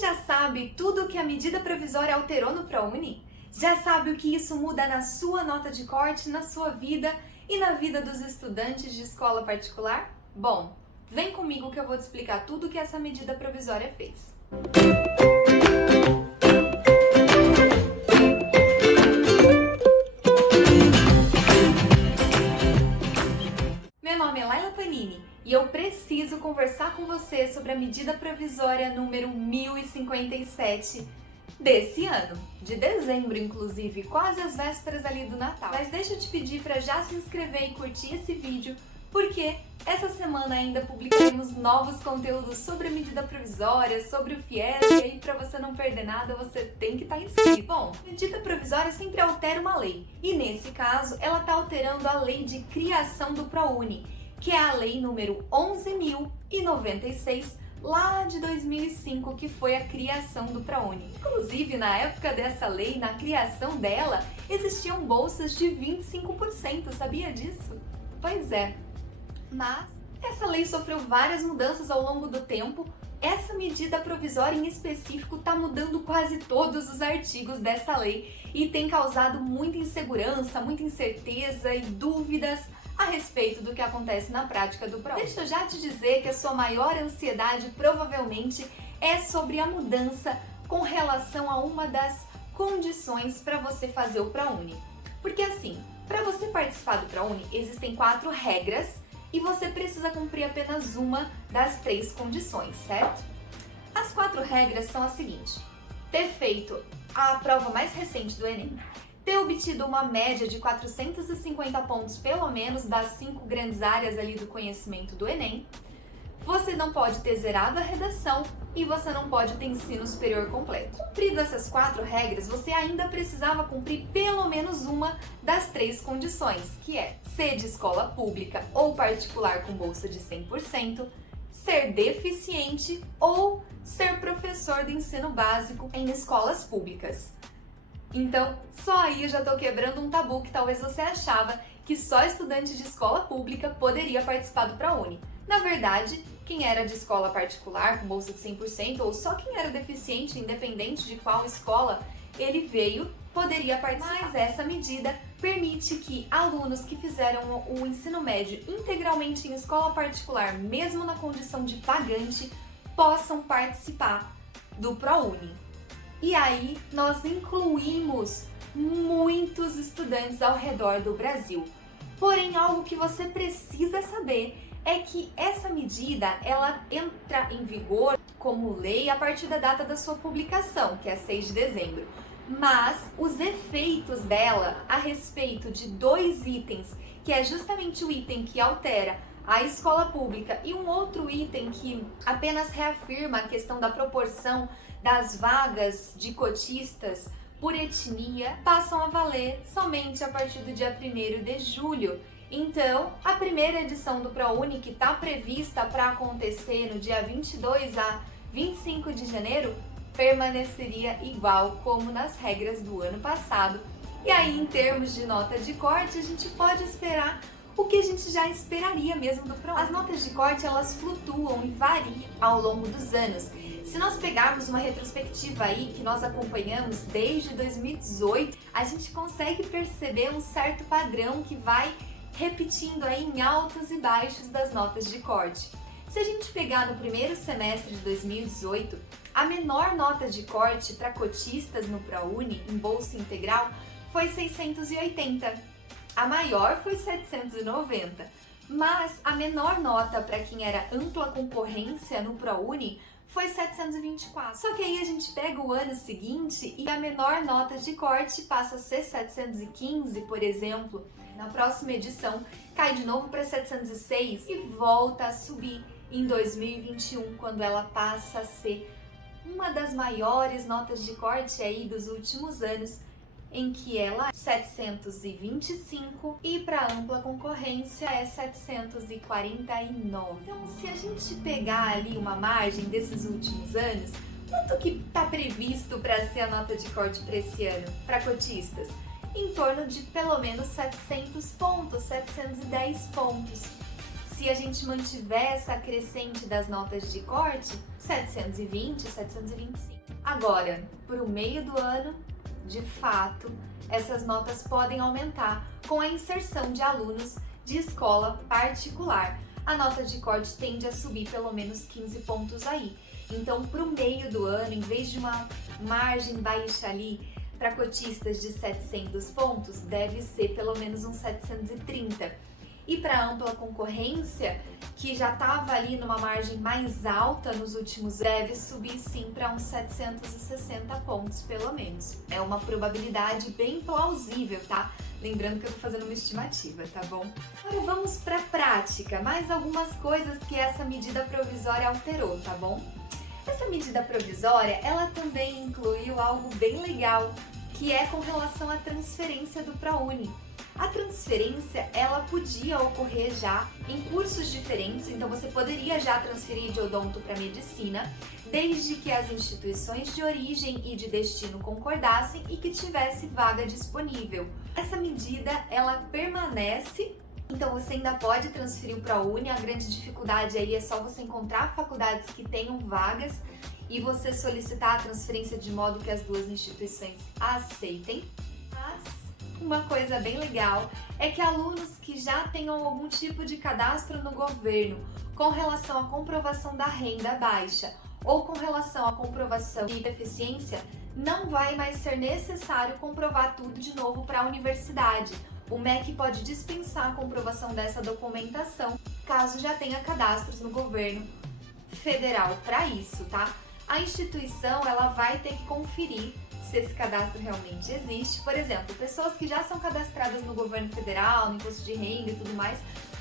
já sabe tudo o que a medida provisória alterou no ProUni? Já sabe o que isso muda na sua nota de corte, na sua vida e na vida dos estudantes de escola particular? Bom, vem comigo que eu vou te explicar tudo o que essa medida provisória fez. Meu nome é Laila Panini e eu preciso conversar com você sobre a medida provisória número 1057 desse ano, de dezembro inclusive, quase às vésperas ali do Natal. Mas deixa eu te pedir para já se inscrever e curtir esse vídeo, porque essa semana ainda publicaremos novos conteúdos sobre a medida provisória, sobre o FIES, e aí para você não perder nada, você tem que estar inscrito. Bom, a medida provisória sempre altera uma lei, e nesse caso ela está alterando a lei de criação do ProUni, que é a lei número 11.096, lá de 2005, que foi a criação do ProUni. Inclusive, na época dessa lei, na criação dela, existiam bolsas de 25%, sabia disso? Pois é. Mas essa lei sofreu várias mudanças ao longo do tempo. Essa medida provisória em específico está mudando quase todos os artigos dessa lei e tem causado muita insegurança, muita incerteza e dúvidas a respeito do que acontece na prática do ProUni. Deixa eu já te dizer que a sua maior ansiedade provavelmente é sobre a mudança com relação a uma das condições para você fazer o ProUni. Porque assim, para você participar do ProUni, existem 4 regras e você precisa cumprir apenas uma das 3 condições, certo? As 4 regras são as seguintes: ter feito a prova mais recente do Enem, ter obtido uma média de 450 pontos pelo menos das 5 grandes áreas ali do conhecimento do Enem, você não pode ter zerado a redação e você não pode ter ensino superior completo. Cumprido essas 4 regras, você ainda precisava cumprir pelo menos uma das 3 condições, que é ser de escola pública ou particular com bolsa de 100%, ser deficiente ou ser professor de ensino básico em escolas públicas. Então, só aí eu já estou quebrando um tabu que talvez você achava que só estudante de escola pública poderia participar do ProUni. Na verdade, quem era de escola particular com bolsa de 100% ou só quem era deficiente, independente de qual escola ele veio, poderia participar. Mas essa medida permite que alunos que fizeram o ensino médio integralmente em escola particular, mesmo na condição de pagante, possam participar do ProUni. E aí nós incluímos muitos estudantes ao redor do Brasil. Porém, algo que você precisa saber é que essa medida ela entra em vigor como lei a partir da data da sua publicação, que é 6 de dezembro. Mas os efeitos dela a respeito de 2 itens, que é justamente o item que altera a escola pública e um outro item que apenas reafirma a questão da proporção das vagas de cotistas por etnia, passam a valer somente a partir do dia 1º de julho. Então, a primeira edição do ProUni, que está prevista para acontecer no dia 22 a 25 de janeiro, permaneceria igual como nas regras do ano passado. E aí, em termos de nota de corte, a gente pode esperar o que a gente já esperaria mesmo do ProUni. As notas de corte, elas flutuam e variam ao longo dos anos. Se nós pegarmos uma retrospectiva aí que nós acompanhamos desde 2018, a gente consegue perceber um certo padrão que vai repetindo aí em altos e baixos das notas de corte. Se a gente pegar no primeiro semestre de 2018, a menor nota de corte para cotistas no ProUni em bolsa integral foi 680. A maior foi 790. Mas a menor nota para quem era ampla concorrência no ProUni foi 724. Só que aí a gente pega o ano seguinte e a menor nota de corte passa a ser 715, por exemplo. Na próxima edição cai de novo para 706 e volta a subir em 2021, quando ela passa a ser uma das maiores notas de corte aí dos últimos anos, em que ela é 725 e para ampla concorrência é 749. Então, se a gente pegar ali uma margem desses últimos anos, quanto que está previsto para ser a nota de corte para esse ano, para cotistas? Em torno de pelo menos 700 pontos, 710 pontos. se a gente mantiver essa crescente das notas de corte, 720, 725. Agora, para o meio do ano, de fato, essas notas podem aumentar com a inserção de alunos de escola particular. A nota de corte tende a subir pelo menos 15 pontos aí. Então, para o meio do ano, em vez de uma margem baixa ali para cotistas de 700 pontos, deve ser pelo menos uns 730. E para ampla concorrência, que já estava ali numa margem mais alta nos últimos, deve subir sim para uns 760 pontos pelo menos. É uma probabilidade bem plausível, tá? Lembrando que eu tô fazendo uma estimativa, tá bom? Agora vamos para a prática, mais algumas coisas que essa medida provisória alterou, tá bom? Essa medida provisória, ela também incluiu algo bem legal, que é com relação à transferência do ProUni. A transferência, ela podia ocorrer já em cursos diferentes, então você poderia já transferir de odonto para medicina, desde que as instituições de origem e de destino concordassem e que tivesse vaga disponível. Essa medida, ela permanece, então você ainda pode transferir o ProUni, a grande dificuldade aí é só você encontrar faculdades que tenham vagas e você solicitar a transferência de modo que as duas instituições aceitem. Mas uma coisa bem legal é que alunos que já tenham algum tipo de cadastro no governo com relação à comprovação da renda baixa ou com relação à comprovação de deficiência, não vai mais ser necessário comprovar tudo de novo para a universidade. O MEC pode dispensar a comprovação dessa documentação caso já tenha cadastros no governo federal para isso, tá? A instituição, ela vai ter que conferir se esse cadastro realmente existe. Por exemplo, pessoas que já são cadastradas no governo federal, no imposto de renda e tudo mais,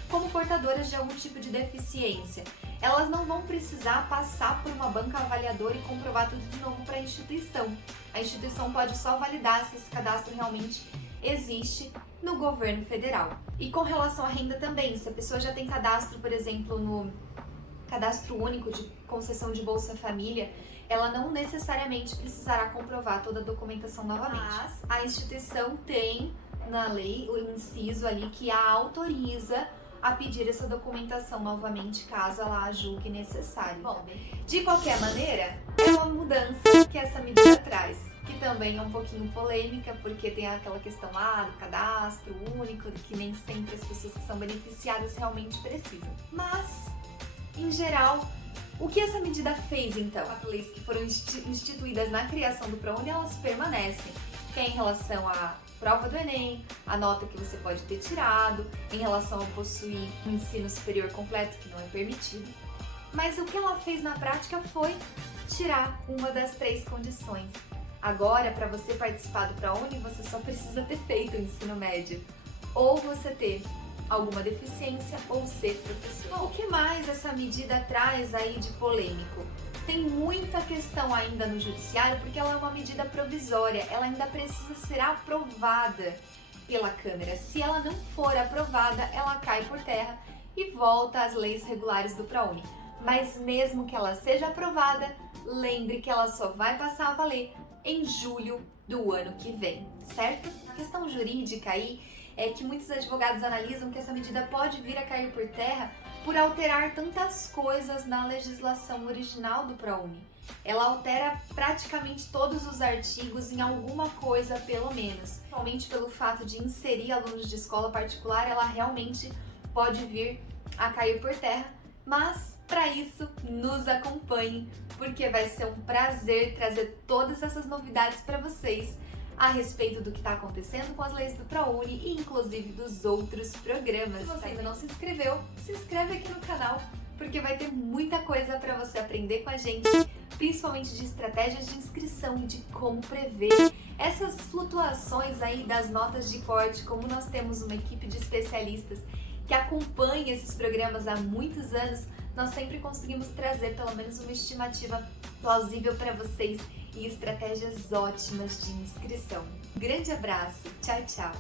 como portadoras de algum tipo de deficiência, elas não vão precisar passar por uma banca avaliadora e comprovar tudo de novo para a instituição. A instituição pode só validar se esse cadastro realmente existe no governo federal. E com relação à renda também, se a pessoa já tem cadastro, por exemplo, no Cadastro Único de Concessão de Bolsa Família, ela não necessariamente precisará comprovar toda a documentação novamente. Mas a instituição tem na lei o inciso ali que a autoriza a pedir essa documentação novamente, caso ela a julgue necessário. Bom, de qualquer maneira, é uma mudança que essa medida traz, que também é um pouquinho polêmica, porque tem aquela questão do cadastro único, que nem sempre as pessoas que são beneficiadas realmente precisam. Mas, em geral, o que essa medida fez então? As leis que foram instituídas na criação do ProUni, elas permanecem, que é em relação à prova do Enem, a nota que você pode ter tirado, em relação a possuir um ensino superior completo, que não é permitido. Mas o que ela fez na prática foi tirar uma das 3 condições. Agora, para você participar do ProUni, você só precisa ter feito o ensino médio, ou você ter alguma deficiência ou ser professor. Bom, o que mais essa medida traz aí de polêmico? Tem muita questão ainda no judiciário porque ela é uma medida provisória, ela ainda precisa ser aprovada pela Câmara. Se ela não for aprovada, ela cai por terra e volta às leis regulares do ProUni. Mas mesmo que ela seja aprovada, lembre que ela só vai passar a valer em julho do ano que vem, certo? A questão jurídica aí é que muitos advogados analisam que essa medida pode vir a cair por terra por alterar tantas coisas na legislação original do ProUni. Ela altera praticamente todos os artigos em alguma coisa, pelo menos. Principalmente pelo fato de inserir alunos de escola particular, ela realmente pode vir a cair por terra, mas para isso nos acompanhe, porque vai ser um prazer trazer todas essas novidades para vocês a respeito do que está acontecendo com as leis do ProUni e inclusive dos outros programas. Se você ainda não se inscreveu, se inscreve aqui no canal, porque vai ter muita coisa para você aprender com a gente, principalmente de estratégias de inscrição e de como prever essas flutuações aí das notas de corte. Como nós temos uma equipe de especialistas que acompanha esses programas há muitos anos, nós sempre conseguimos trazer pelo menos uma estimativa plausível para vocês e estratégias ótimas de inscrição. Um grande abraço, tchau, tchau!